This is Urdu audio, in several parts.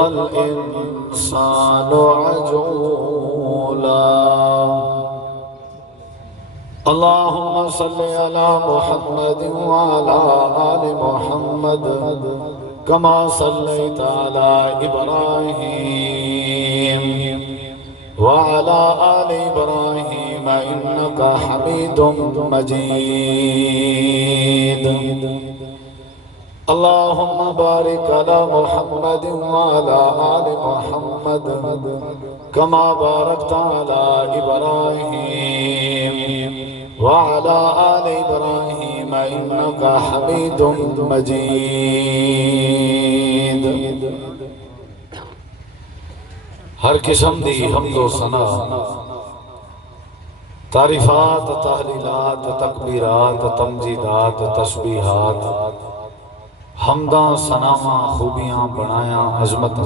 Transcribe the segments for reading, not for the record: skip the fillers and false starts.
الإنسان عجولا اللهم صل على محمد وعلى آل محمد كما صليت على إبراهيم وعلى آل إبراهيم إنك حميد مجيد اللهم بارك على محمد وعلى آل محمد كما باركت على إبراهيم وعلى آل إبراهيم إنك حميد مجيد ہر قسم دی حمد و ثنا تعریفات تحلیلات تکبیرات تمجیدات تسبیحات حمداں ثناواں خوبیاں بنایاں عظمت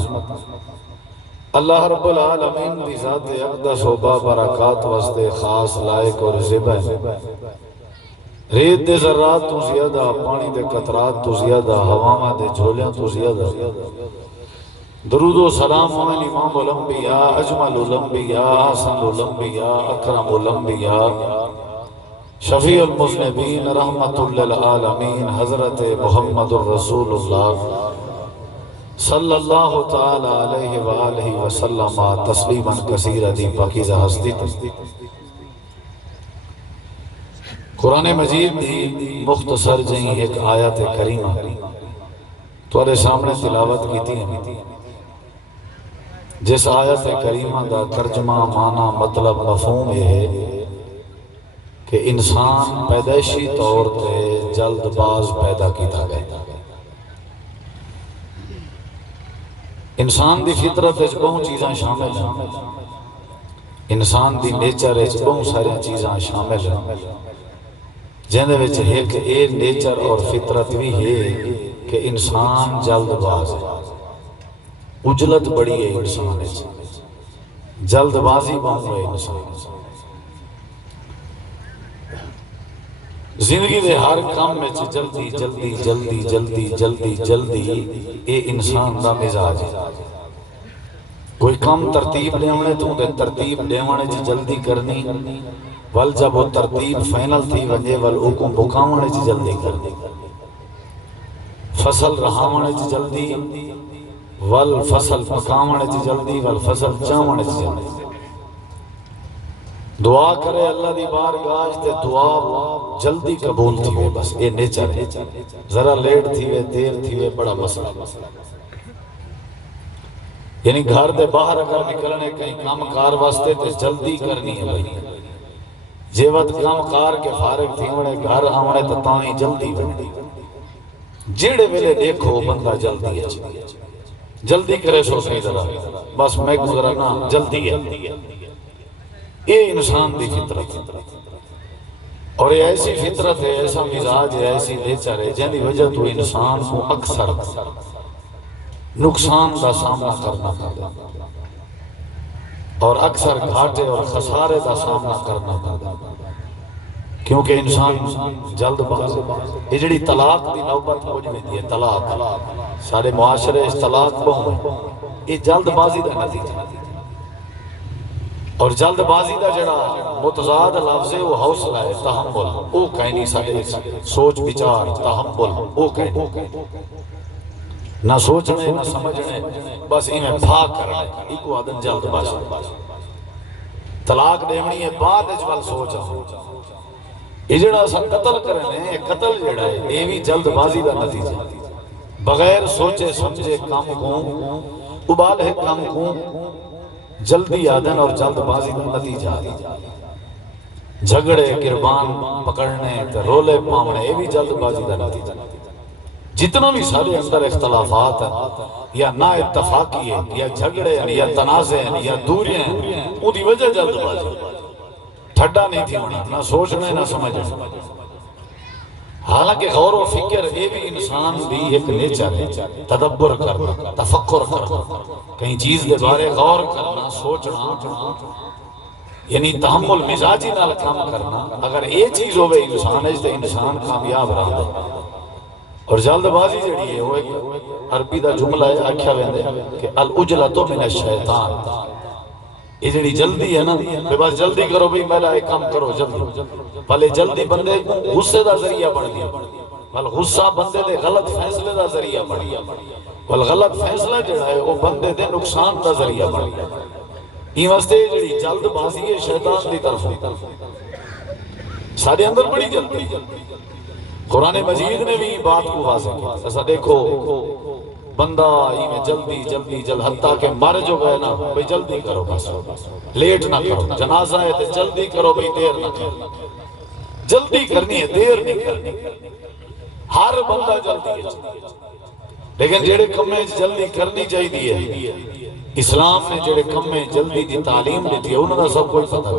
اللہ رب العالمین دی ذات اقدس و بابرکات واسطے خاص لائق اور زبہ ریت دے ذرات تو زیادہ پانی دے قطرات تو زیادہ ہواواں دے جھولیاں تو زیادہ درود و سلام علی امام الانبیاء اجمل الانبیاء حسن الانبیاء اکرم الانبیاء شفیع المذنبین رحمت للعالمین حضرت محمد الرسول اللہ صلی اللہ تعالی علیہ وآلہ وسلم تسلیما کثیرا دی پاکیزہ ہستی قرآن مجید دی مختصر جہیں ایک آیت کریمہ تمہارے سامنے تلاوت کی تھی جس آیت کریمہ دا ترجمہ معنی مطلب مفہوم ہے کہ انسان پیدائشی طور تے جلد باز پیدا کیتا گئے انسان دی فطرت اچ بہت چیزاں شامل ہیں انسان دی نیچر اچ بہت ساری چیزاں شامل ہیں جہاں وچ ایک اے نیچر اور فطرت بھی ہے کہ انسان جلد باز ہے اجلت بڑی ہے انسان اچ جلد بازی بہت ہے انسان زندگی دے ہر کام میں جلدی جلدی جلدی جلدی جلدی جلدی اے انسان دا مزاج ہے کوئی کام ترتیب لیونے تو دے ترتیب لیونے جی جلدی کرنی ول جب وہ ترتیب فائنل تھی ونجے ول اوکم بکاونے جی جلدی کرنی فصل رہاونے جی جلدی ول فصل پکاونے جی جلدی ول فصل چاونے جی جلدی دعا کرے اللہ دی بارگاہ تے دعا جلدی قبول تھی وے بس یہ نیچر ہے ذرا لیٹ تھی وے دیر تھی وے بڑا مسئلہ یعنی گھر دے باہر اگر نکلنے کہیں کام کار واسطے تے جلدی کرنی ہے بھائی جیوت کام کار کے فارغ تھی وڑے گھر آونے تو تائیں جلدی بندی جیڑے ویلے دیکھو بندہ جلدی ہے جلدی کرے سو صحیح ذرا بس میں گزرنا جلدی ہے یہ انسان دی فطرت اور یہ ایسی فطرت ہے ایسا مزاج ہے ایسی نیچر ہے جن کی وجہ تو انسان کو اکثر نقصان کا سامنا کرنا پڑتا اور اکثر گھاٹے اور خسارے کا سامنا کرنا پڑتا کیونکہ انسان جلد باز یہ جڑی طلاق دی نوبت ہو جاتی ہے طلاق سارے معاشرے اس طلاق بہت یہ جلد بازی کا نتیجہ اور جلد بازی دا جڑا متضاد لفظ ہے وہ حوصلہ ہے تحمل وہ کہیں نہیں سارے سوچ بچار تحمل وہ کہیں نہ سوچنے نہ سمجھنے بس انہیں بھاگ کرنا ایک وعدن جلد بازی طلاق دیونی ہے بعد اجوال سوچا یہ جڑا سا قتل کرنے قتل جڑا ہے یہ بھی جلد بازی دا نتیجہ بغیر سوچے سمجھے کام کو ابال ہے کام کو جلدی آدن اور جلد بازی کا نتیجہ جھگڑے گربان پکڑنے رولے پاونے یہ بھی جلد بازی کا نتیجہ جتنا بھی سارے اندر اختلافات ہیں یا نا اتفاقی ہے یا جھگڑے ہیں یا تنازع ہیں یا دوریاں ہیں وہ دی وجہ جلد بازی ٹھڈا نہیں تھی ہونا نہ سوچنے نہ سمجھنے حالانکہ غور و فکر یہ بھی انسان بھی ایک نیچر ہے تدبر کرنا تفکر کرنا کہیں چیز کے بارے غور کرنا سوچنا یعنی تحمل مزاجی نال کام کرنا اگر یہ چیز ہوئے انسان ہے تو انسان کامیاب رہا اور جلد بازی جڑی ہے وہ ایک عربی دا جملہ ہے آکھیا ویندے کہ العجلۃ من الشیطان، یہ جڑی جلدی ہے نا بے بس جلدی کرو بھئی میرا ایک کام کرو جلدی، بھلے جلدی بندے کو غصے دا ذریعہ بن گیا، بل غصہ بندے دے غلط فیصلے دا ذریعہ بن گیا، بل غلط فیصلہ جڑا ہے وہ بندے دے نقصان دا ذریعہ بن گیا۔ یہ واسطے جڑی جلد بازی ہے شیطان دی طرف سارے اندر بڑی جلدی، قرآن مجید نے بھی بات کو واضح کیا۔ ایسا دیکھو بندہ جلدی جلدی جلد حتیٰ کہ مر جو گئے نا بھئی جلدی کرو بس، لیٹ نہ کرو، جنازہ ہے تو جلدی کرو بھئی دیر نہ کرو، جلدی کرنی ہے دیر نہیں کرنی، ہر بندہ جلدی ہے، لیکن جڑے کمیں جلدی کرنی چاہیے، اسلام نے جڑے کمیں جلدی دی تعلیم دیتی ہے انہوں نے سب کوئی پتہ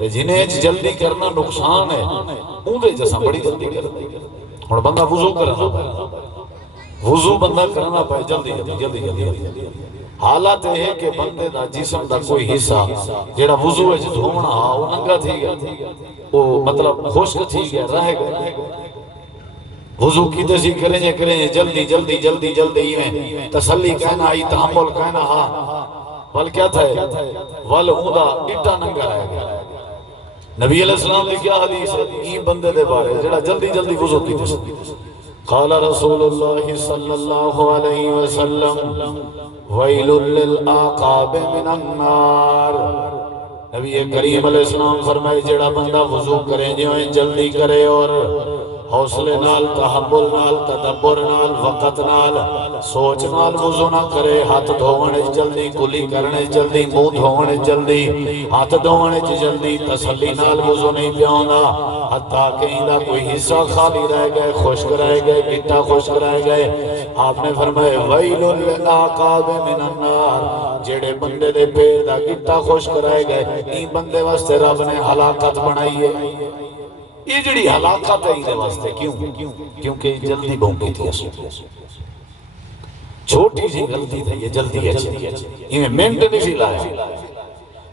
ہے، جنہیں جلدی کرنا نقصان ہے ان دے جیسا بڑی جلدی کرنا ہے۔ اور بندہ وضو کرنا پائے، وضو بندہ کرنا پائے جلدی جلدی جلدی جلدی، حالات ہے کہ بندے دا جسم دا کوئی حصہ جڑا وضو ہے دھونا وہ ننگا تھی گیا، وہ مطلب خشک تھی گیا رہ گیا، وضو کی تسی کریں جلدی جلدی جلدی جلدی میں تسلی کہنا آئی تحمل کہنا ہاں، ول کیا تھا ول اوندا اٹا ننگا رہ گیا۔ نبی علیہ السلام نے کیا حدیث ہے یہ بندے دے بارے جڑا جلدی جلدی وضو کی تسی، قال رسول اللہ صلی اللہ علیہ وسلم ویل للعقاب من النار، نبی کریم علیہ السلام فرمائے جڑا بندہ وضو کرے جو جلدی کرے اور حوصلے نال تحمل نال تدبر نال وقت نال سوچ نال وضو نہ کرے، ہاتھ دھونے جلدی، کلی کرنے جلدی، منہ دھونے جلدی، ہاتھ دھونے جلدی، تسلی نال وضو نہیں پیوندا حتیٰ کہ انہا کوئی حصہ خالی رہ گئے، خشک رہ گئے، گٹا خشک رہ گئے۔ آپ نے فرمائے ویل للعقاب من النار، جڑے بندے دے پیر دا گٹا خشک رہ گئے این بندے واسطے رب نے ہلاکت بنائی ہے۔ یہ جڑی ہلاکت ہے یہ واسطے کیوں؟ کیونکہ جلدی بونکی تھی اصول، چھوٹی سی غلطی تھی یہ جلدی ہے، یہ منٹ نہیں سی لائے،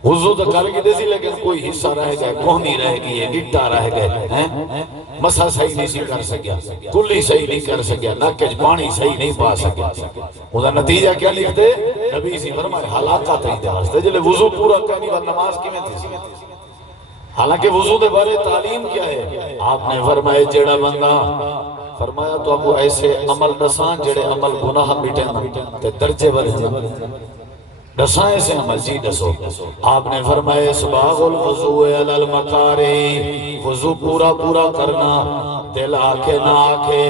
وضو تو کر کے دے سی لیکن کوئی حصہ رہ گئے، کونی رہ گئی ہے، گٹا رہ گئے، مسا صحیح نہیں سی کر سکیا، کلی صحیح نہیں کر سکیا، نکج پانی صحیح نہیں پا سکیا، وہ نتیجہ کیا لکھتے؟ نبی سی فرمائے ہلاکت ہے یہ واسطے جلے وضو پورا کرنی و نماز کی میں تھی۔ حالانکہ وضو دے بارے تعلیم کیا ہے؟ آپ نے فرمائے جڑا بندہ فرمایا تو اب ایسے عمل دسان جڑے عمل گناہ مٹیں تے درجے بڑھیں، دسان ایسے عمل جی دسو۔ آپ نے فرمائے اسباغ الوضوء علی المکارہ، وضو پورا پورا کرنا، دل آکھے نہ آکھے،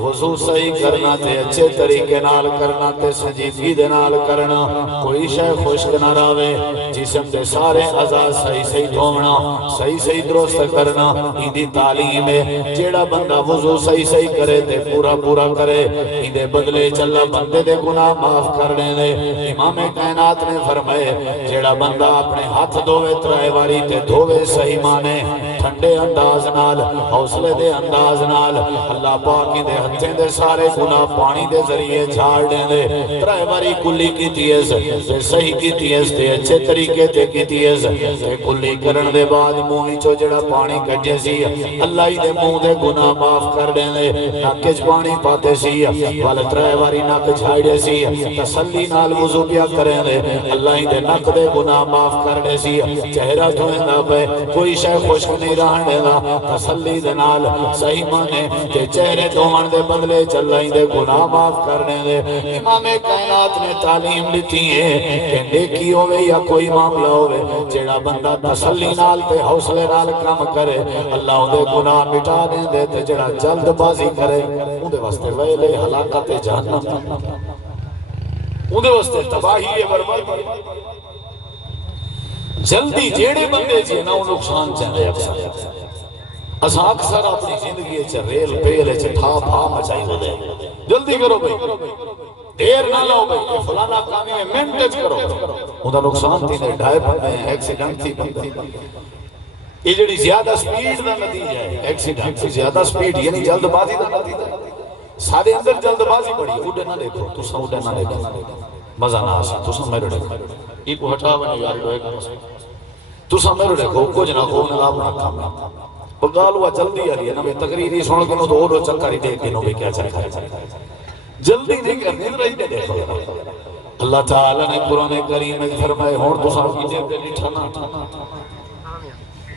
وضو صحیح کرنا تے اچھے طریقے نال کرنا تے سنجیدگی دے نال کرنا، کوئی شے خشک نہ راوے، جسم دے سارے اعضاء صحیح صحیح دھونا، صحیح صحیح درست کرنا، ایدی تعلیم ہے۔ جیڑا بندہ وضو صحیح صحیح کرے تے پورا پورا کرے، ایدے بدلے چلا بندے دے گناہ معاف کرنے دے۔ امام کائنات نے فرمائے جیڑا بندہ اپنے ہاتھ دھوے ترائے واری تے دھوے صحیح مانے، ٹھنڈے انداز نال، حوصلے دے انداز نال، اللہ پاکی دے ہتھیں دے سارے گناہ پانی دے ذریعے جھاڑ دیں دے، ترائے واری کلی کی تیز تے صحیح کی تیز تے اچھے طریقے تے کی تیز تے کلی کرن دے بعد موہی چو جڑا پانی کٹے سی اللہ ہی دے منہ دے گناہ معاف کر دیں دے، ناکج پانی پاتے سی والا ترائے واری ناک جھاڑے سی، تسلی نال وضو پیا کریں دے، اللہ ہی دے ناک دے گناہ معاف کر دے سی، چہرہ دھوئیں دا پہ کوئی شے خشک نہیں رہنے دا، تسلی دے نال صحیح مانے کہ چہرے دھوان دے بدلے چلائی دے گناہ معاف کرنے دے۔ امام کائنات نے تعلیم لیتی ہے کہ نیکی ہوئے یا کوئی معاملہ ہوئے جیڑا بندہ تسلی نال تے حوصلے نال کام کرے اللہ دے گناہ مٹا دیں دے تے جیڑا جلد بازی کرے اون دے واسطے ویلے ہلاکت جہنم، اون دے واسطے تباہی ہے بربادی۔ جلدی جیڑے بندے جی نا وہ نقصان چاہتے ہیں اساں اکثر اپنی زندگی چ ریل پیل چ ٹھا پھا مچائی ہو دے، جلدی کرو بھئی، دیر نہ لو بھئی، فلانا کامی میں منٹ کرو، اوندا نقصان تھی نے ڈھائے بندے ہیں، ایکسیڈنٹ تھی بندے، یہ جڑی زیادہ سپیڈ دا نتیجہ ہے، ایکسیڈنٹ تھی زیادہ سپیڈ یعنی جلد بازی دا نتیجہ، سارے اندر جلد بازی پڑی، اڈے نہ دیکھو، تسا اڈے نہ دیکھو، مزہ نہ آسی، تسا میرے دیکھو، ایک کو ہٹا بنے یار دو ایک تسا میرے دیکھو، کچھ نہ ہو نہ آپ نہ کام، بگال ہوا جلدی آ رہی ہے نا، میں تقریری سن کے تو اور چکر ہی دیکھ کے نو بھی کیا چکر ہے، جلدی نہیں کرنی رہی نے دیکھو۔ اللہ تعالیٰ نے قرآن کریم میں فرمائے ہون تو ساتھ کی جیب دے لٹھانا،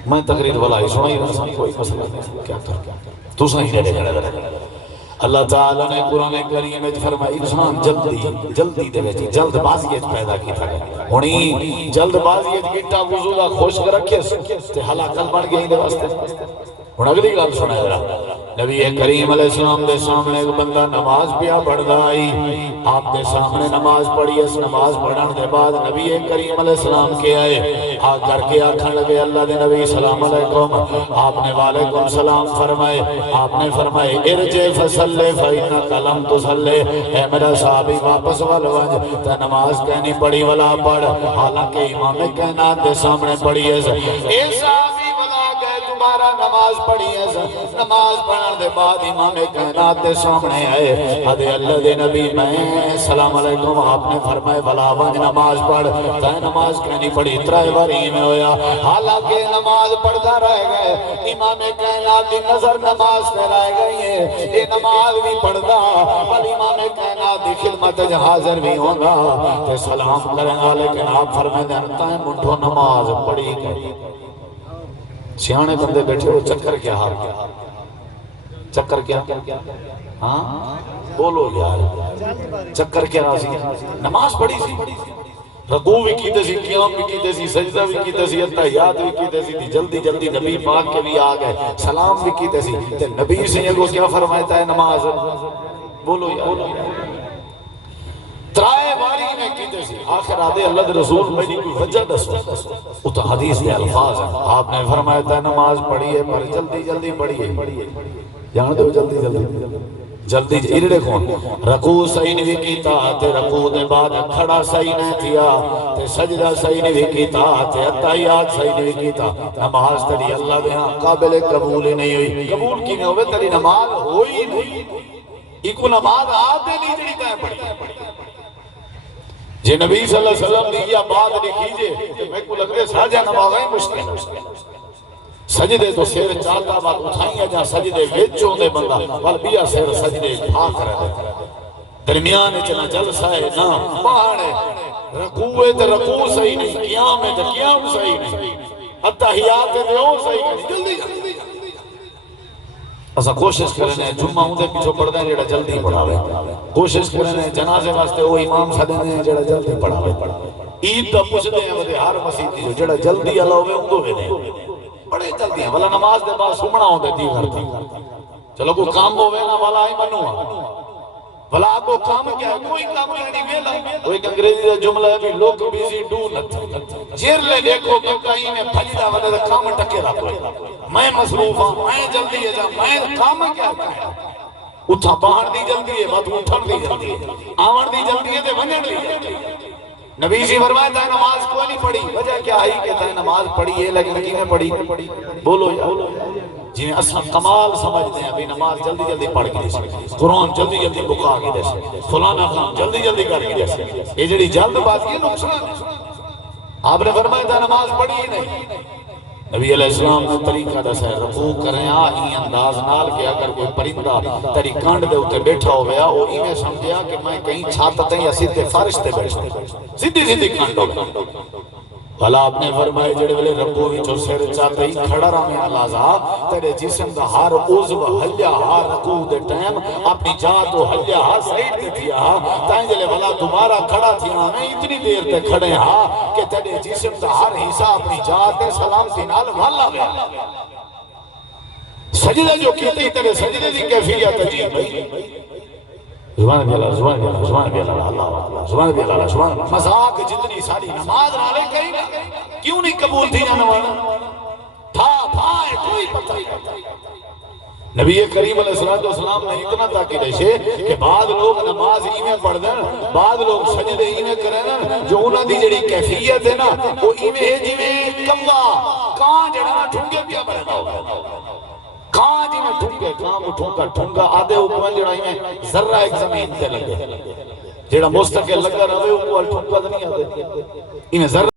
میں تقریر والا ہی سنائی رہا کوئی مسئلہ نہیں، کیا کر تو صحیح نے دیکھنے لگا۔ اللہ تعالیٰ نے قرآن کریم میں فرمایا انسان جلدی دے وچ جلد بازیت پیدا کیتا ہے، ہونی جلد بازیت کیتا وضو دا خشک رکھے تے ہلاکت بن گئی دے واسطے۔ ہن اگلی گل سنا رہا، نبی کریم علیہ السلام دے سامنے ایک بندہ نماز پیا پڑھدا آئی، آپ دے سامنے نماز پڑھی، اس نماز پڑھن دے بعد نبی کریم علیہ السلام کے آئے، آ کر کے آکھن لگے اللہ دے نبی سلام علیکم، آپ نے وعلیکم سلام فرمائے، آپ نے فرمائے ارجع فصلی فإنک لم تصلی، اے میرا صحابی واپس والوانج تے نماز کہنی پڑھی والا پڑھ، حالانکہ امام کائنات دے سامنے پڑھی ہے، اے صحابی والا گئے دوبارہ نماز پڑھی ہے، نماز پڑھن دے بعد امام کائنات دے سامنے آئے، ادھے اللہ دے نبی میں سلام علیکم، آپ نے فرمائے بلا ونج نماز پڑھ، تے نماز کہنی پڑھی ترائے باری میں ہویا، حالانکہ نماز پڑھتا رہ گئے، امام کائنات دی نظر نماز پہ رہ گئی ہے، یہ نماز بھی پڑھتا بل امام کائنات دی خدمت حاضر بھی ہوگا تے سلام کریں گا، لیکن آپ فرمائے جانتا ہے منٹھو نماز پڑھی گئی۔ سیانے بندے بیٹھے ہو چکر کیا حال کیا، چکر کیا، ہاں بولو یار چکر کیا راضی، نماز پڑھی سی، رکوع بھی کیتے سی، قیام بھی کیتے سی، سجدہ بھی کیتے سی، اتحیات بھی کیتے سی، جلدی جلدی نبی پاک کے بھی آگئے، سلام بھی کیتے سی، تے نبی سے یہ کو کیا فرمائیتا ہے نماز، بولو یار ترائے باری میں کیتے سی، آخر آدھے اللہ دے رسول میں نہیں کوئی وجہ دسو، اتھا حدیث دے الفاظ ہیں، آپ نے فرمائیتا ہے نماز پڑھیے پر جلدی جلدی پڑھیے، جان دو جلدی جلدی ارڑے کون رکوع صحیح نہیں کیتا تے رکوع دے بعد کھڑا صحیح نہیں تھیا تے سجدہ صحیح نہیں کیتا تے اتحیات صحیح نہیں کیتا، نماز تیری اللہ دے ہاں قابل قبول نہیں ہوئی، قبول کی نہیں ہوئے تیری نماز ہوئی نہیں، ایک نماز آدھے نہیں جڑی تائیں پڑھی، جے نبی صلی اللہ علیہ وسلم نے یہ بات لکھیجے تو میں کو لگ رہے ساجہ نمازیں مشکل، سجدے تو سیر چاہتا بات اٹھائیں جہاں سجدے ویچوں دے بندہ وال بیا سیر سجدے بھاک رہے درمیان چنا جلسہ ہے نا پہاڑے رکوع تے رکوع صحیح نہیں، قیام تے قیام صحیح نہیں، اتحیات تے او صحیح نہیں، جلدی اسا کوشش کرنے جمعہ ہوں دے پیچھو پڑھ دیں جڑا جلدی پڑھاوے، کوشش کرنے جنازے واسطے وہ امام صدنے جڑا جلدی پڑھاوے، عید دا پوچھ دیں ودے ہر مسیح جڑا جلدی اللہ ہوئے ان دو بھی دیں بڑے جلدی ہیں، والا نماز دے بعد سمنا ہوں دے دی کرتا چلو کوئی کام ہوئے نا والا ہی منوں والا کو کام کیا ہے، کوئی کام نہیں ویلا، کوئی انگریزی دا جملہ ہے بھی لوگ بیزی ڈو نت جیر لے دیکھو کہ کہیں میں پھجدہ والا دا کام ٹکے رہا کوئی میں مصروف ہوں، میں جلدی ہے جا میں کام کیا ہے اتھا باہر دی جلدی ہے بات اٹھن دی جلدی ہے آور دی جلدی ہے تے ونجن دی جلدی ہے، نبی جی فرمایا تھا نماز کو نہیں پڑھی، وجہ کیا آئی کہ تھا نماز پڑھی ہے لیکن کینے پڑھی، بولو یا جنہیں اصلا کمال سمجھتے ہیں ابھی نماز جلدی جلدی پڑھ کے دیسے، قرآن جلدی جلدی بکا کے دیسے، فلانا کام جلدی جلدی کر کے دیسے، یہ جڑی جلد بات یہ نقصان، آپ نے فرمایا تھا نماز پڑھی ہی نہیں، نبی علیہ السلام نے طریقہ دسا ہے رکوع کریں آئی انداز نال کہ اگر کوئی پرندہ تیری کانڈ دے ہوتے بیٹھا ہو گیا وہ ہی میں سمجھیا کہ میں کہیں چھاتتے یا سیدھے فارش تے بیٹھتے سیدھی سیدھی کانڈ ہو گیا، بھلا آپ نے فرمائے جڑے والے رکوع وچوں سر چاہتے ہی کھڑا رہا میں آلازا تیرے جسم دا ہر عضو حلیہ ہر رکوع دے ٹائم اپنی جات و حلیہ ہر سائٹ تے تھیا تائیں جلے بھلا دوبارہ کھڑا تھیا میں اتنی دیر تے کھڑے ہاں کہ تیرے جسم دا ہر حصہ اپنی جات سلامتی نال والا گیا، سجدہ جو کیتی تیرے سجدے دی کیفیت عجیب ہے، زبان بھی اللہ زبان بھی اللہ زبان بھی اللہ اللہ زبان بھی اللہ زبان مذاق جتنی ساری نماز رالے کہیں نا کیوں نہیں قبول تھی جانوانا تھا ہے کوئی پتہ ہی نبی کریم علیہ السلام نے اتنا تاکید ہے کہ بعض لوگ نماز ایمیں پڑھ دیں بعض لوگ سجدے ایمیں کریں نا جو انہوں دی جڑی کیفیت ہے نا وہ ایمیں ہے جویں کمگا کان جڑا ٹھنگے پیا بڑھنا ہوگا کان جی میں ٹھنگے کان کو ٹھنگا آدھے حکومت جڑا میں ذرہ ایک زمین تے لگے جڑا مستقل لگا رہے اوپر ٹھنگا نہیں آدھے انہیں ذرہ